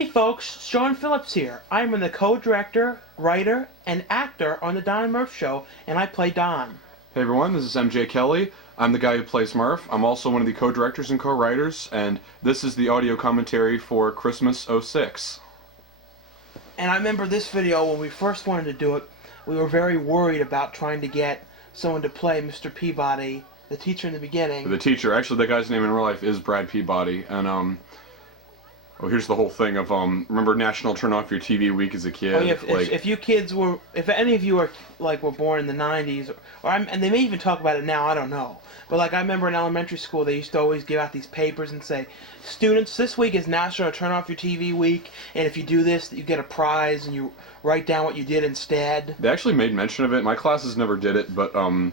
Hey folks, Sean Phillips here. I'm the co-director, writer, and actor on the Don and Murph Show, and I play Don. Hey everyone, this is MJ Kelly. I'm the guy who plays Murph. I'm also one of the co-directors and co-writers, and this is the audio commentary for Christmas '06. And I remember this video when we first wanted to do it, we were very worried about trying to get someone to play Mr. Peabody, the teacher in the beginning. The teacher, actually the guy's name in real life is Brad Peabody, and well, here's the whole thing of, remember National Turn Off Your TV Week as a kid? Oh yeah, if you kids were, if any of you were born in the 90s, and they may even talk about it now, I don't know. But like I remember in elementary school, they used to always give out these papers and say, students, this week is National Turn Off Your TV Week, and if you do this, you get a prize, and you write down what you did instead. They actually made mention of it. My classes never did it, but, well,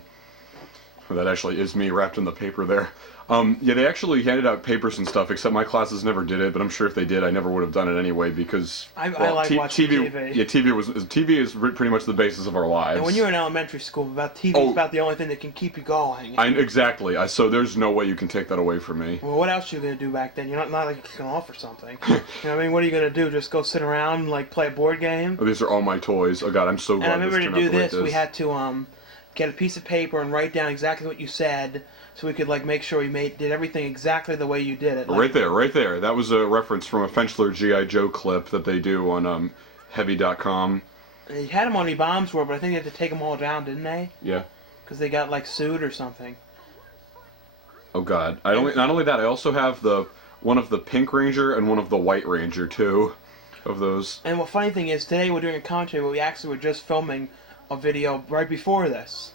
that actually is me wrapped in the paper there. Yeah, they actually handed out papers and stuff, except my classes never did it, but I'm sure if they did, I never would have done it anyway, because I like watching TV. Yeah, TV is pretty much the basis of our lives. And when you're in elementary school, TV is about the only thing that can keep you going. Exactly. So there's no way you can take that away from me. Well, what else are you going to do back then? You're not like kicking off or something. You know what I mean? What are you going to do? Just go sit around and like play a board game? Oh, these are all my toys. Oh god, I'm so glad. And I remember this to do turned out the way it this, we is. had to get a piece of paper and write down exactly what you said, so we could like make sure we did everything exactly the way you did it. Like, right there. That was a reference from a Fenchler G.I. Joe clip that they do on Heavy.com. They had them on the bombs were, but I think they had to take them all down, didn't they? Yeah. Because they got like sued or something. Oh god. Not only that, I also have one of the Pink Ranger and one of the White Ranger too, of those. And the funny thing is, today we're doing a commentary, but we actually were just filming a video right before this,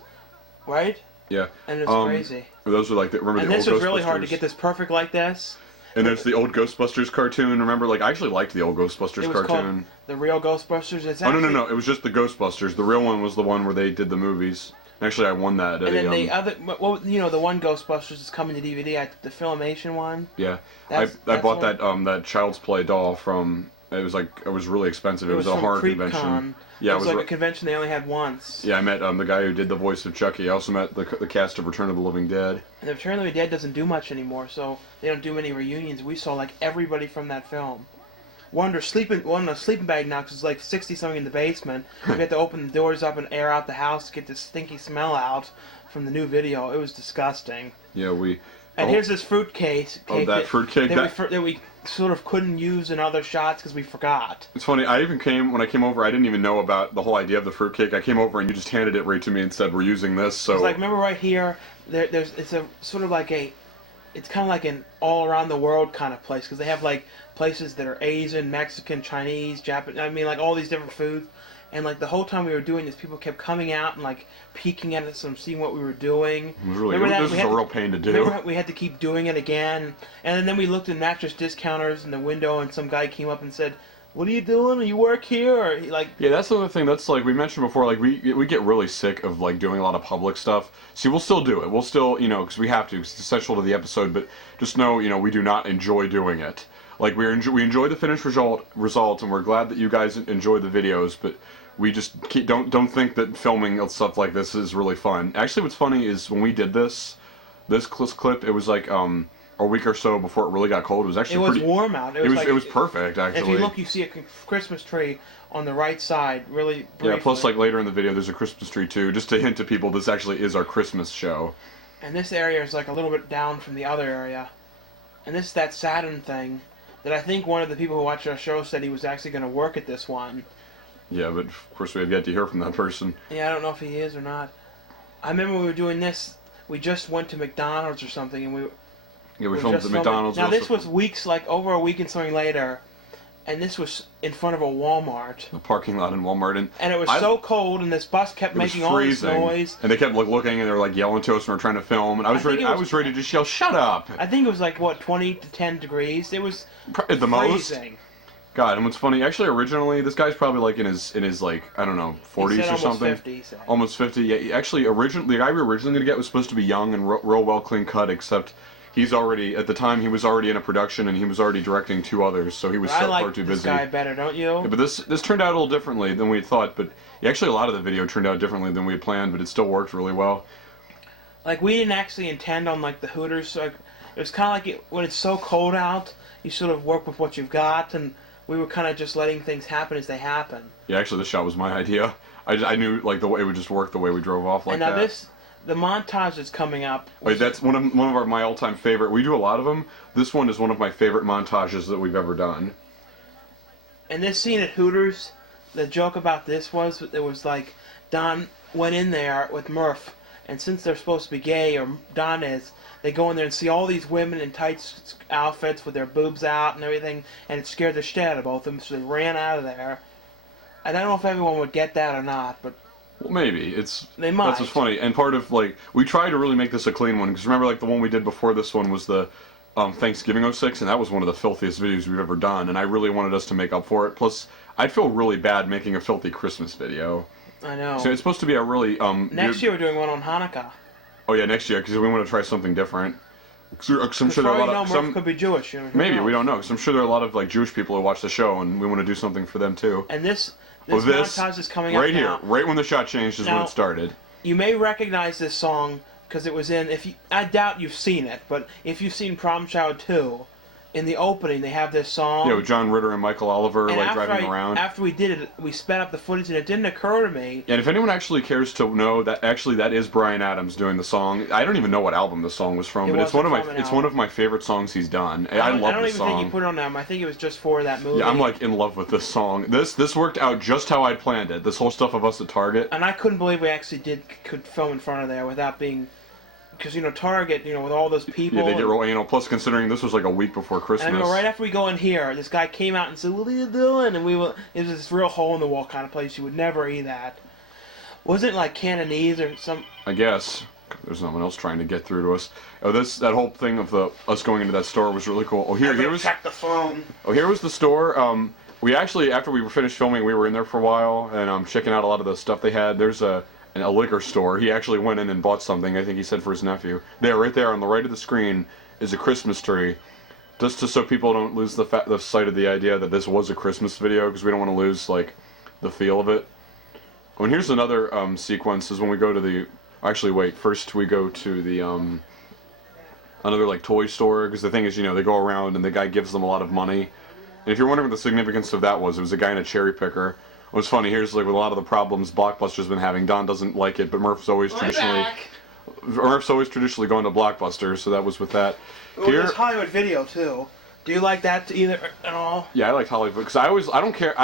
right? Yeah. And it's crazy. Those are like remember the old Ghostbusters. And this was really hard to get this perfect like this. And there's the old Ghostbusters cartoon. Remember, like I actually liked the old Ghostbusters it was cartoon. Called the real Ghostbusters. It's actually... Oh no! It was just the Ghostbusters. The real one was the one where they did the movies. Actually, I won that. And then the other, well, you know, the one Ghostbusters is coming to DVD. The Filmation one. Yeah, I bought that Child's Play doll from. It was really expensive. It was a horror convention. Yeah, it was like a convention they only had once. Yeah, I met the guy who did the voice of Chucky. I also met the cast of Return of the Living Dead. And the Return of the Living Dead doesn't do much anymore, so they don't do many reunions. We saw like everybody from that film. One in a sleeping bag now because it's like 60-something in the basement. We had to open the doors up and air out the house to get this stinky smell out from the new video. It was disgusting. Yeah, And here's this fruit cake. That fruit cake that we sort of couldn't use in other shots because we forgot. It's funny. When I came over, I didn't even know about the whole idea of the fruit cake. I came over and you just handed it right to me and said, "We're using this." So it's like, remember right here, it's a sort of like it's kind of like an all around the world kind of place because they have like places that are Asian, Mexican, Chinese, Japanese. I mean, like all these different foods. And like the whole time we were doing this, people kept coming out and like peeking at us and seeing what we were doing. It was really, this was a real pain to do. We had to keep doing it again, and then we looked at mattress discounters in the window, and some guy came up and said, "What are you doing? You work here?" Or yeah, that's the other thing. That's like we mentioned before. Like we get really sick of like doing a lot of public stuff. See, we'll still do it. We'll still, because we have to. Cause it's essential to the episode. But just know, we do not enjoy doing it. Like we enjoy the finished result, and we're glad that you guys enjoy the videos. But we just don't think that filming stuff like this is really fun. Actually, what's funny is when we did this clip, it was like a week or so before it really got cold. It was actually pretty warm out. It was perfect actually. If you look, you see a Christmas tree on the right side, really briefly. Yeah. Plus, like later in the video, there's a Christmas tree too. Just to hint to people, this actually is our Christmas show. And this area is like a little bit down from the other area, and this is that Saturn thing that I think one of the people who watched our show said he was actually going to work at this one. Yeah, but of course we have yet to hear from that person. Yeah, I don't know if he is or not. I remember when we were doing this, we just went to McDonald's or something, and we filmed at McDonald's. Now this was over a week and something later, and this was in front of a Walmart. The parking lot in Walmart, and it was so cold, and this bus kept making all this noise. And they kept looking, and they were like yelling to us, and we were trying to film, and I was ready to just yell, "Shut up!" I think it was like 20 to 10 degrees. It was at the most. Freezing. God, and what's funny, actually, originally, this guy's probably like in his like, I don't know, 40s or something. 50, almost 50. Yeah, actually, the guy we were originally gonna get was supposed to be young and real well clean cut, except he's already, at the time, he was already in a production and he was already directing 2 others, so he was far too busy. I like this guy better, don't you? Yeah, but this turned out a little differently than we had thought, but actually a lot of the video turned out differently than we had planned, but it still worked really well. Like, we didn't actually intend on like the Hooters, so it was kind of like when it's so cold out, you sort of work with what you've got, and we were kind of just letting things happen as they happen. Yeah, actually, this shot was my idea. I knew like the way it would just work the way we drove off like and now that. the montage that's coming up. Wait, that's one of my all-time favorite. We do a lot of them. This one is one of my favorite montages that we've ever done. And this scene at Hooters, the joke about this was it was like Don went in there with Murph, and since they're supposed to be gay, or Don is, they go in there and see all these women in tight outfits with their boobs out and everything, and it scared the shit out of both of them, so they ran out of there. And I don't know if everyone would get that or not, but well, maybe they might. That's what's funny. And part of like we tried to really make this a clean one because remember like the one we did before this one was the Thanksgiving '06, and that was one of the filthiest videos we've ever done. And I really wanted us to make up for it. Plus, I'd feel really bad making a filthy Christmas video. I know. So it's supposed to be a really next year we're doing one on Hanukkah. Oh yeah, next year because we want to try something different. Cause I'm sure there are a lot of Murph could be Jewish. You know, maybe we don't know. Because I'm sure there are a lot of like Jewish people who watch the show, and we want to do something for them too. And this montage is coming right up here, now. right when the shot changed is when it started. You may recognize this song because it was in. I doubt you've seen it, but if you've seen Prom Child 2, in the opening they have this song. Yeah, with John Ritter and Michael Oliver and like driving around. After we did it, we sped up the footage, and it didn't occur to me. And if anyone actually cares to know that actually that is Bryan Adams doing the song. I don't even know what album the song was from, but it's one of my favorite songs he's done. I love this song. I don't even think he put it on them. I think it was just for that movie. Yeah, I'm like in love with this song. This worked out just how I'd planned it. This whole stuff of us at Target. And I couldn't believe we actually could film in front of there without being. Because, Target, with all those people. Yeah, they get real anal. Plus, considering this was like a week before Christmas. And I remember right after we go in here, this guy came out and said, "What are you doing?" And it was this real hole-in-the-wall kind of place. You would never eat at. Wasn't it like Cantonese or some... I guess. There's someone else trying to get through to us. Oh, that whole thing of us going into that store was really cool. Oh, here was... check the phone. Oh, here was the store. We actually, after we were finished filming, we were in there for a while and checking out a lot of the stuff they had. There's a liquor store. He actually went in and bought something, I think he said for his nephew. There, right there on the right of the screen is a Christmas tree. Just so people don't lose the sight of the idea that this was a Christmas video, because we don't want to lose, like, the feel of it. Oh, and here's another sequence, is when we go to the... Actually, wait, first we go to the, another, like, toy store, because the thing is, they go around and the guy gives them a lot of money. And if you're wondering what the significance of that was, it was a guy in a cherry picker. What's funny, here's like with a lot of the problems Blockbuster's been having. Don doesn't like it, but Murph's always traditionally gone to Blockbuster, so that was with that. Well, there's Hollywood Video too. Do you like that either at all? Yeah, I like Hollywood because I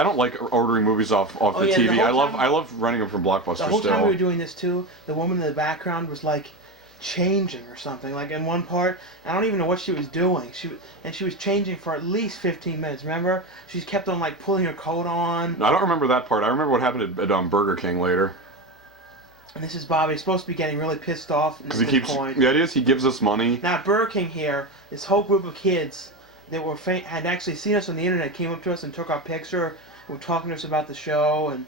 don't like ordering movies off the TV. I love renting them from Blockbuster. The whole time we were doing this too, the woman in the background was like changing or something. Like in one part, I don't even know what she was doing. She was changing for at least 15 minutes. Remember? She kept on like pulling her coat on. I don't remember that part. I remember what happened at Burger King later. And this is Bobby. He's supposed to be getting really pissed off at this point. The idea is he gives us money. Now at Burger King here, this whole group of kids that had actually seen us on the internet came up to us and took our picture. And were talking to us about the show, and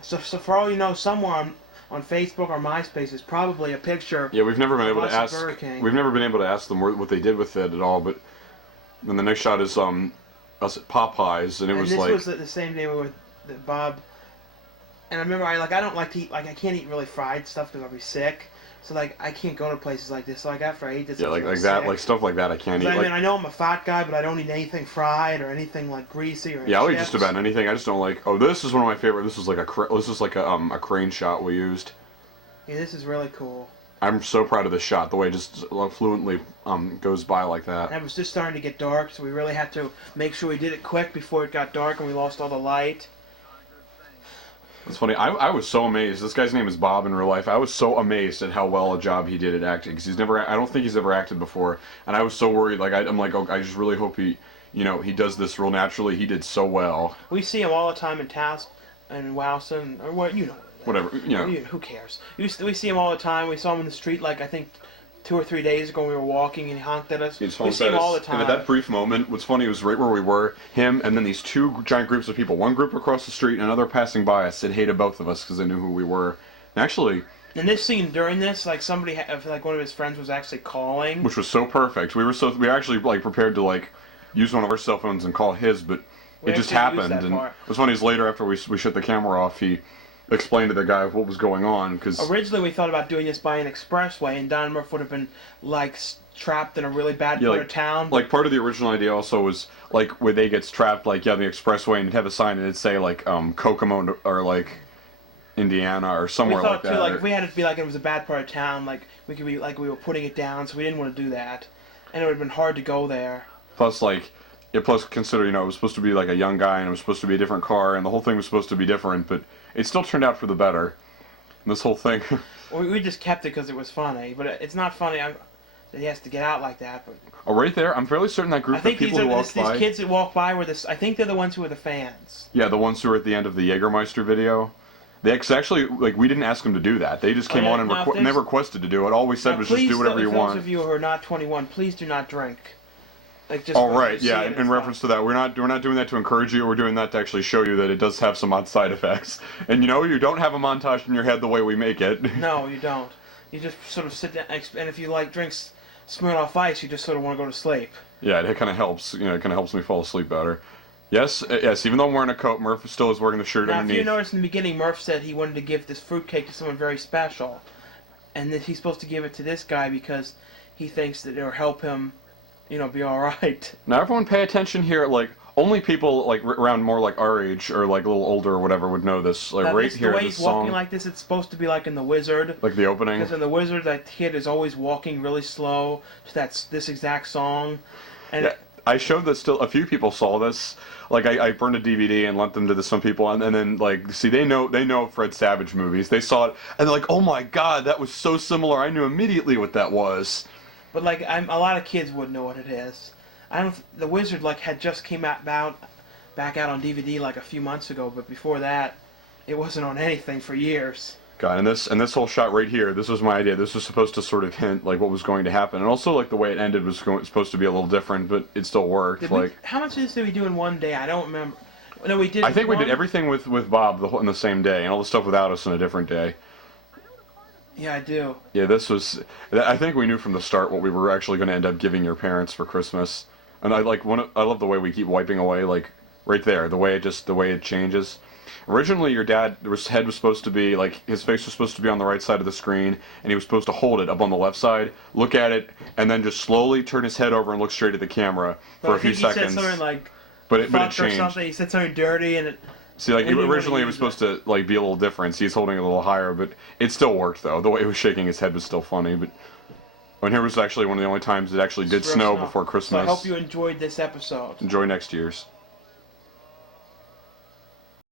so for all you know, somewhere on Facebook or MySpace is probably a picture. Yeah, we've never been able to ask. Burger King. We've never been able to ask them what they did with it at all. But then the next shot is us at Popeyes, and this was the same day we were with Bob. And I remember I don't like to eat, I can't eat really fried stuff because I'll be sick. So I can't go to places like this. So after I eat this, yeah, like that, like stuff like that, I can't eat. I mean, I know I'm a fat guy, but I don't eat anything fried or anything like greasy or. Yeah, I'll eat just about anything. I just don't like. Oh, this is one of my favorite. This is like a crane shot we used. Yeah, this is really cool. I'm so proud of this shot. The way it just fluently goes by like that. And it was just starting to get dark, so we really had to make sure we did it quick before it got dark and we lost all the light. It's funny. I was so amazed. This guy's name is Bob in real life. I was so amazed at how well a job he did at acting because I don't think he's ever acted before, and I was so worried. I'm like, oh, I just really hope he does this real naturally. He did so well. We see him all the time in Task and Wowson or what Whatever, who cares? We see him all the time. We saw him in the street I think 2 or 3 days ago. We were walking and he honked at us. We see him all the time. And at that brief moment, what's funny was right where we were, him and then these two giant groups of people. One group across the street and another passing by us said hey to both of us because they knew who we were. And actually... In this scene, during this, somebody, one of his friends was actually calling. Which was so perfect. We were actually prepared to use one of our cell phones and call his, but it just happened. And what's funny is later after we shut the camera off, he explained to the guy what was going on. Cause originally we thought about doing this by an expressway, and Don Murph would have been trapped in a really bad Yeah, part like of town. like part of the original idea also was like where they gets trapped like on the expressway and it'd have a sign and it'd say like Kokomo or like Indiana or We somewhere like thought too, that. like or- if we had it to be like it was a bad part of town, like we could be like we were putting it down, so we didn't want to do that, and it would have been hard to go there. Plus, like, yeah, plus consider, it was supposed to be like a young guy and it was supposed to be a different car and the whole thing was supposed to be different, but it still turned out for the better. And this whole thing, We just kept it because it was funny, but it's not funny that he has to get out like that. But oh, right there, I'm fairly certain that I group of think people who walked these by, kids that walk by were this. I think they're the ones who are the fans. yeah, the ones who were at the end of the Jägermeister video, actually, like, we didn't ask them to do that. They just came yeah, on and now, if and they requested to do it. All we said Now, was just please, do whatever you if want. those of you who are not 21, please do not drink. Like just. Oh when right, you see yeah. it In and stuff. reference to that, we're not doing that to encourage you. We're doing that to actually show you that it does have some odd side effects. And you don't have a montage in your head the way we make it. No, you don't. You just sort of sit down, and if you like drinks Smirnoff Ice, you just sort of want to go to sleep. Yeah, it kind of helps. It kind of helps me fall asleep better. Yes, yes. Even though I'm wearing a coat, Murph still is wearing the shirt Now, if underneath. you noticed in the beginning, Murph said he wanted to give this fruitcake to someone very special, and that he's supposed to give it to this guy because he thinks that it'll help him, be all right. Now, everyone, pay attention here. Like, only people like around more like our age or like a little older or whatever would know this. Like Now, right the here, way this he's walking song, like this, it's supposed to be like in The Wizard. like the opening. Because in The Wizard, that kid is always walking really slow to this exact song. And Yeah, I showed this. Still, a few people saw this. Like, I burned a DVD and lent them to some people, and then like, see, they know Fred Savage movies. They saw it, and they're like, "Oh my God, that was so similar." I knew immediately what that was. But like, a lot of kids would know what it is. The Wizard like had just came back out on DVD like a few months ago, but before that, it wasn't on anything for years. God, and this whole shot right here, this was my idea. This was supposed to sort of hint like what was going to happen, and also like the way it ended was supposed to be a little different, but it still worked. How much of this did we do in one day? I don't remember. No, we did. I think we did everything with Bob in the same day, and all the stuff without us in a different day. Yeah, I do. Yeah, this was. I think we knew from the start what we were actually going to end up giving your parents for Christmas, and I love the way we keep wiping away, like right there, the way it changes. Originally, your dad, his head was supposed to be, like, his face was supposed to be on the right side of the screen, and he was supposed to hold it up on the left side, look at it, and then just slowly turn his head over and look straight at the camera for a few seconds. He said something like, but it fuck or changed. something. He said something dirty, and it... See, like, we didn't originally really it was use supposed to, like, be a little different. See, he's holding it a little higher, but it still worked, though. The way he was shaking his head was still funny, but... And here was actually one of the only times it actually did Real snow before Christmas. So I hope you enjoyed this episode. Enjoy next year's.